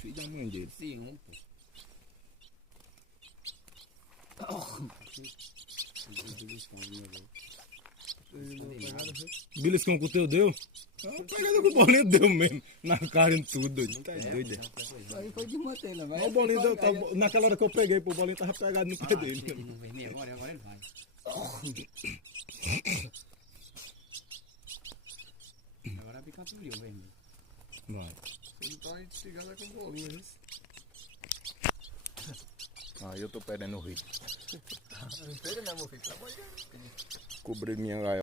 Filho da mãe dele. Sim, um, pô. Beliscão com o teu deu? Ah, pegada com o bolinho deu mesmo. Na cara e tudo, doido. Tá doido. Aí foi desmanter, né? O bolinho deu, naquela hora que eu peguei, pô, o bolinho tava pegado no pé dele. Ele não vermelho agora ele vai. Agora fica tudo o vermelho. Vai. Ele tá instigado com bolinha, viu? Aí eu tô perdendo o rio. Não pega, né, meu filho? Trabalhando. Cobri minha gaiola.